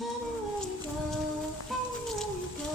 Anywhere you go, anywhere you go,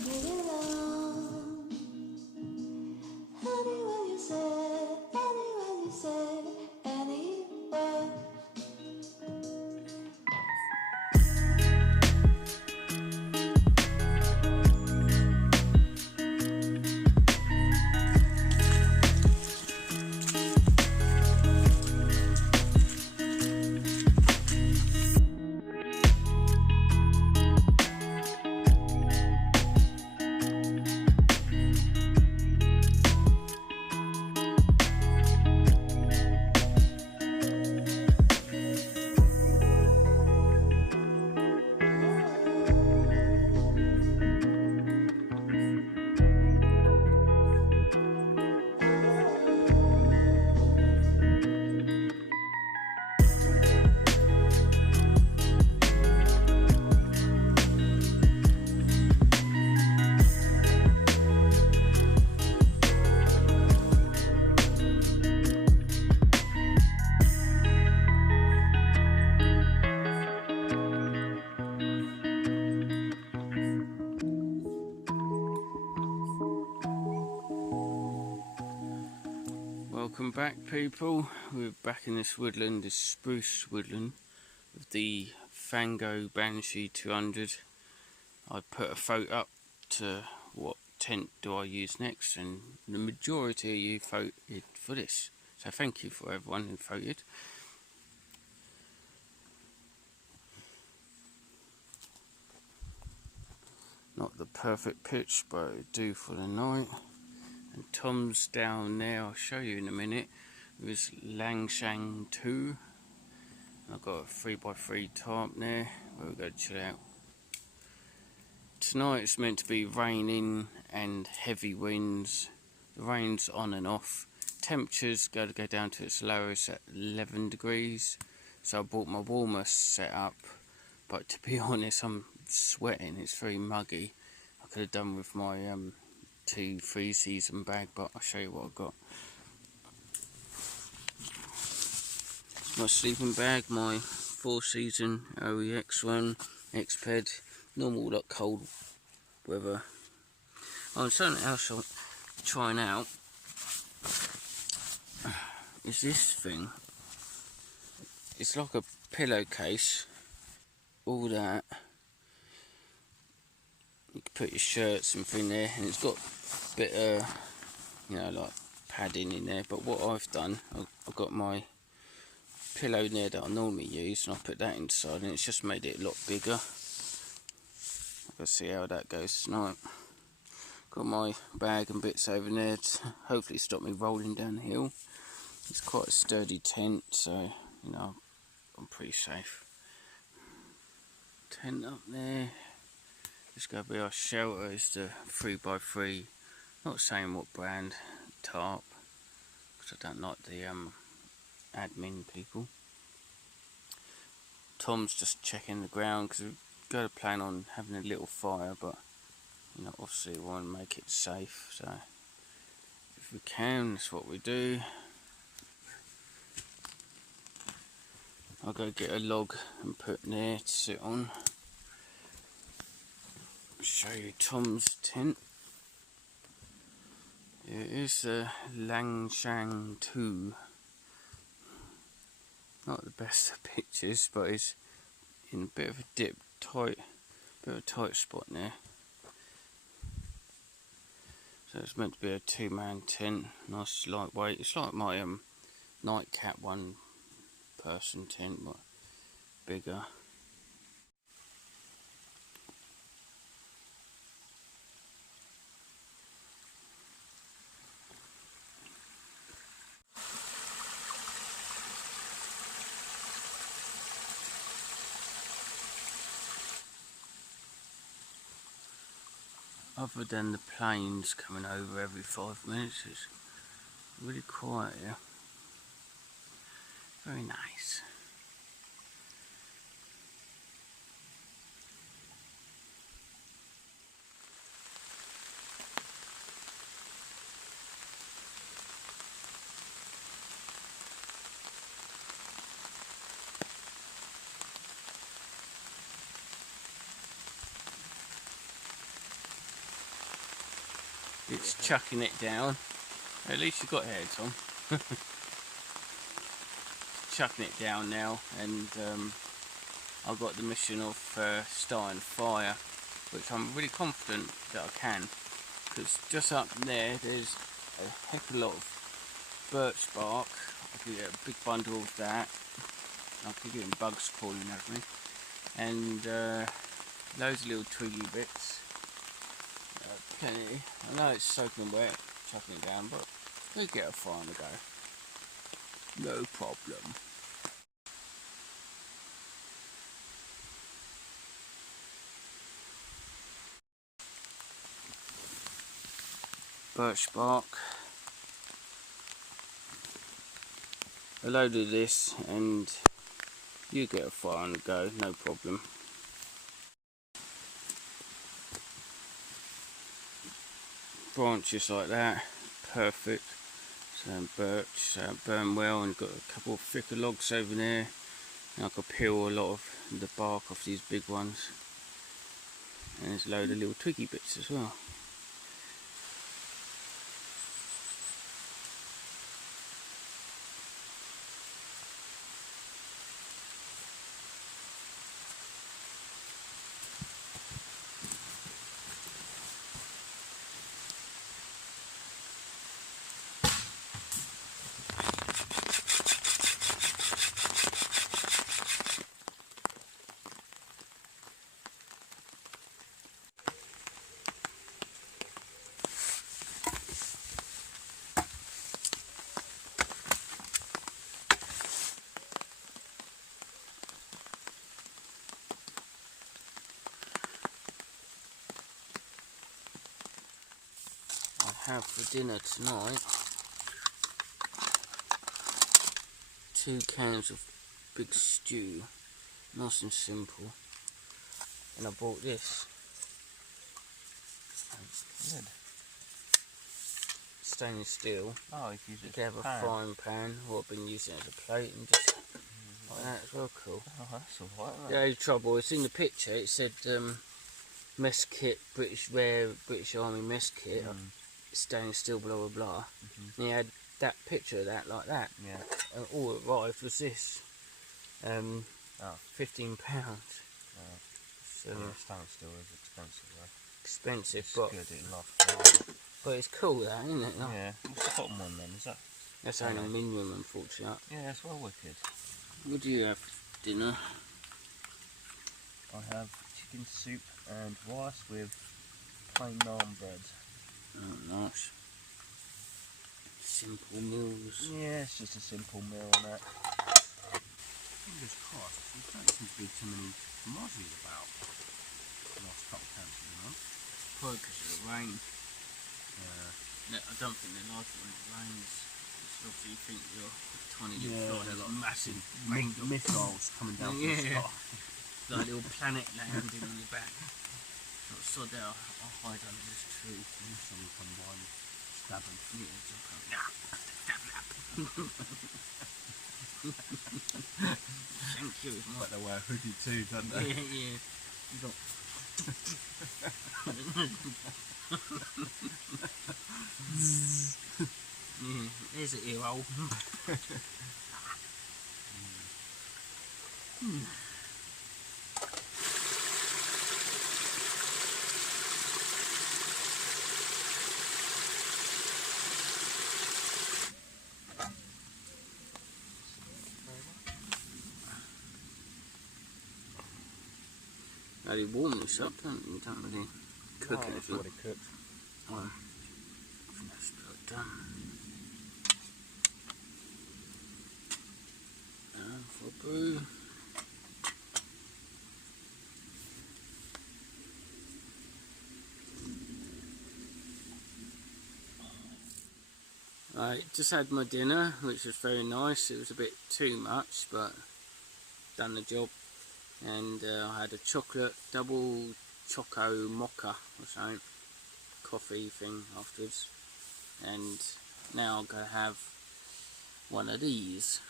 you belong. Anywhere you say, anywhere you say, anywhere. Welcome back, people. We're back in this woodland, this spruce woodland, with the Fango Banshee 200. I put a vote up to what tent do I use next, and the majority of you voted for this. So thank you for everyone who voted. Not the perfect pitch, but it'll do for the night. And Tom's down there, I'll show you in a minute, with his Langshan 2. I've got a 3x3 tarp there, where we're going to chill out. Tonight it's meant to be raining and heavy winds. The rain's on and off. Temperatures going to go down to its lowest at 11 degrees. So I bought my warmer set up, but to be honest I'm sweating, it's very muggy. I could have done with my 2 3-season bag, but I'll show you what I've got. My sleeping bag, my 4-season OEX one, X-Ped, normal like cold weather. Oh, something else I'm trying out is this thing. It's like a pillowcase, all that. You can put your shirts and thing there, and it's got a bit of, like padding in there. But what I've done, I've got my pillow in there that I normally use, and I put that inside, and it's just made it a lot bigger. Let's see how that goes tonight. Got my bag and bits over there to hopefully stop me rolling down the hill. It's quite a sturdy tent, so I'm pretty safe. Tent up there. It's going to be our shelter. Is the 3x3. Not saying what brand tarp, because I don't like the admin people. Tom's just checking the ground because we've got a plan on having a little fire, but obviously we want to make it safe, so if we can, that's what we do. I'll go get a log and put in there to sit on. Show you Tom's tent. It is a Langshan 2. Not the best of pictures, but it's in a bit of a tight spot there. So it's meant to be a 2-man tent, nice lightweight. It's like my nightcap 1-person tent, but bigger. Other than the planes coming over every 5 minutes, it's really quiet here. Very nice. it's chucking it down. At least you've got heads on. Chucking it down now, and I've got the mission of starting fire, which I'm really confident that I can, because just up there there's a heck of a lot of birch bark. I could get a big bundle of that. I could get bugs crawling at me, and loads of little twiggy bits. Plenty. I know it's soaking wet, chucking it down, but we get a fire on the go. No problem. Birch bark. A load of this, and you get a fire on the go, no problem. Branches like that, perfect. Some birch, burn well, and got a couple of thicker logs over there. And I could peel a lot of the bark off these big ones. And there's a load of little twiggy bits as well. I have for dinner tonight 2 cans of big stew, nice and simple, and I bought this. Good. Stainless steel. Oh, you use You it can have as a a pan. frying pan, or I've been using it as a plate, and just like that as well. Cool. Oh, that's alright. The only trouble is in the picture it said mess kit, British Army mess kit, stainless steel, blah blah blah. And he had that picture of that like that. Yeah. And all it arrived was this. £15. Oh. So Yeah, stainless steel is expensive though. expensive, It's but good, it'll last forever. but it's cool, that, isn't it? Like, Yeah. What's the bottom one then? Is that? that's aluminium, unfortunately. Yeah, it's well wicked. What do you have for dinner? I have chicken soup and rice with plain naan bread. Oh, nice. Simple meals. Yeah, it's just a simple meal and that. Fingers crossed, there don't seem to be too many mozzies about the last couple of camps we've been on. Probably because of the rain. No, I don't think they like it when it rains. It's obviously you think you're a tiny little fly, they're there's like massive raindrops. missiles coming down from the Yeah. sky. Like a little planet landing on your back. Not sod there, I'll hide under this tree. Someone come by and stab them. Yeah, jump out. Nah, stab that. Thank you. It's But they wear a hoodie too, don't yeah, they? yeah. You got... yeah, there's an ear hole. Really warm this up, don't you? Don't really cook Oh, it. it's already cooked. I think that's about done. And for brew. Right, just had my dinner, which was very nice. It was a bit too much, but done the job. And I had a chocolate double choco mocha or something, coffee thing afterwards. And now I'm gonna have one of these.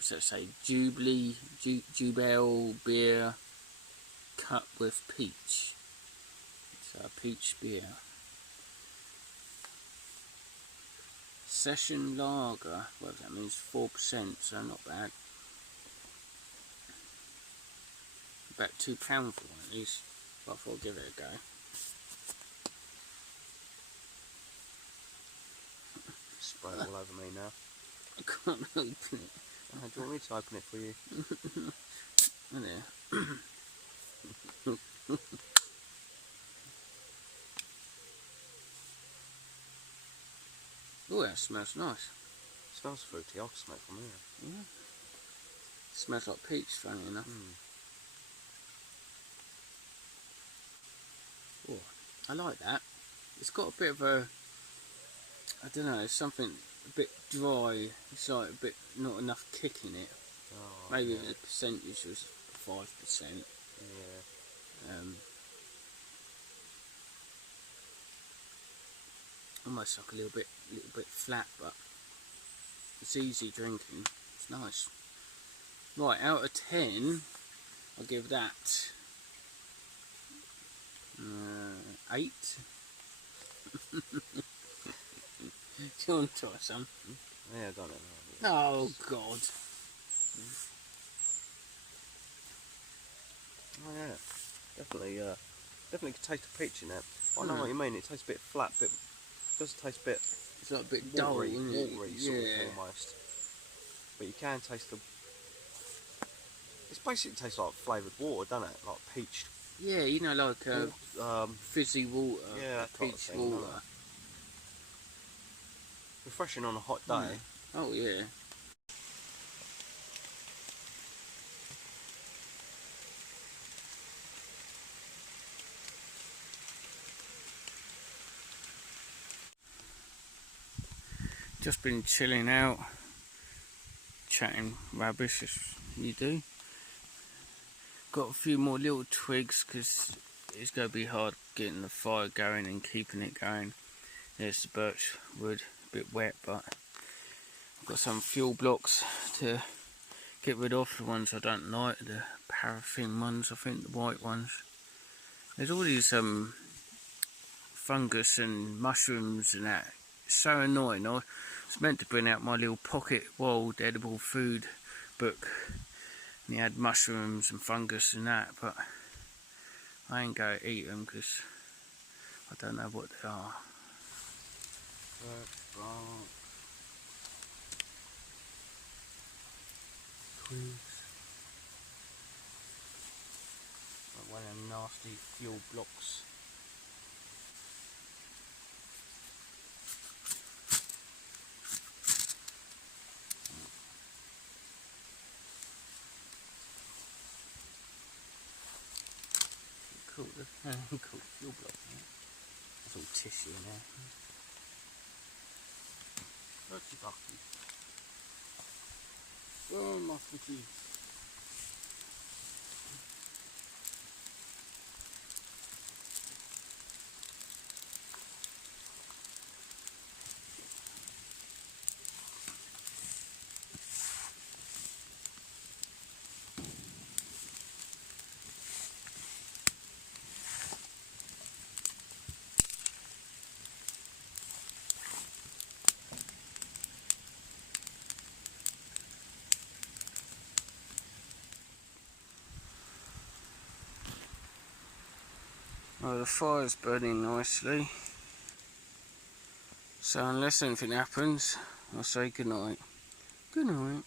So say Jubel beer cut with peach. So peach beer. Session lager. Well, that means 4%, so not bad. About £2 for one at least. But I thought I'd give it a go. Spray it all over me now. I can't open it. Do you want me to open it for you? Oh, there. Oh, that smells nice. Smells fruity. I can smell it from here. Yeah. Smells like peach, funny enough. Oh, I like that. It's got a bit of a, I don't know, something a bit dry. It's like a bit not enough kick in it. Oh, Maybe yeah. the percentage was 5%. Yeah. Almost like a little bit flat, but it's easy drinking. It's nice. Right, out of 10, I'll give that 8. Do you want to try some? Yeah, I got it. Oh God! Oh yeah, definitely can taste the peach in that. I know what you mean. It tastes a bit flat, does taste a bit It's like a bit dull, watery, isn't it? sort of almost. But you can taste the. It's basically tastes like flavoured water, doesn't it? Like peach. Yeah, you know, like fizzy water, Yeah, that type of peach thing, water. doesn't it? Refreshing on a hot day. Oh yeah. Just been chilling out, chatting rubbish as you do. Got a few more little twigs because it's going to be hard getting the fire going and keeping it going. There's the birch wood, a bit wet, but I've got some fuel blocks to get rid of, the ones I don't like, the paraffin ones, I think, the white ones. There's all these fungus and mushrooms and that. It's so annoying. I was meant to bring out my little pocket wild edible food book, and he had mushrooms and fungus and that, but I ain't going to eat them because I don't know what they are. Twigs. Like one of them nasty fuel blocks. Cool, cool fuel block. Yeah. That's all tissue in there. Dirty bucky. Oh, my footy. Well, the fire's burning nicely, so unless anything happens, I'll say good night. Good night.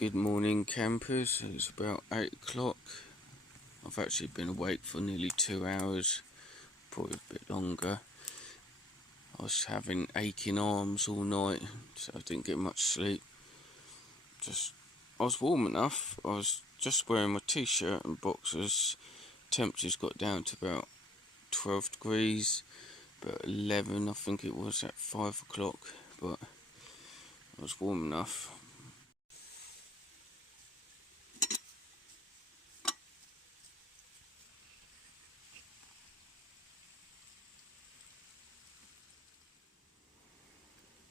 Good morning, campers. It's about 8 o'clock. I've actually been awake for nearly 2 hours, probably a bit longer. I was having aching arms all night, so I didn't get much sleep. I was warm enough. I was just wearing my t-shirt and boxers. Temperatures got down to about 12 degrees, about 11 I think it was at 5 o'clock, but I was warm enough.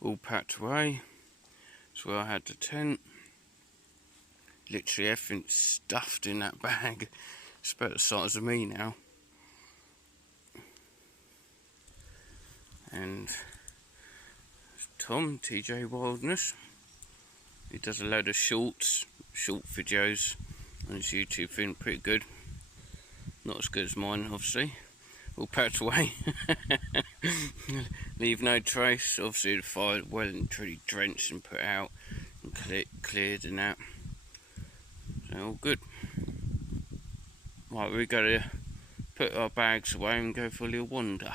All packed away. That's where I had the tent. Literally everything's stuffed in that bag. It's about the size of me now. And Tom, TJ Wildness, he does a load of short videos on his YouTube thing, pretty good. Not as good as mine, obviously. All packed away. Leave no trace. Obviously the fire well and truly drenched and put out and cleared and that. So all good. Right, we gotta put our bags away and go for a little wander.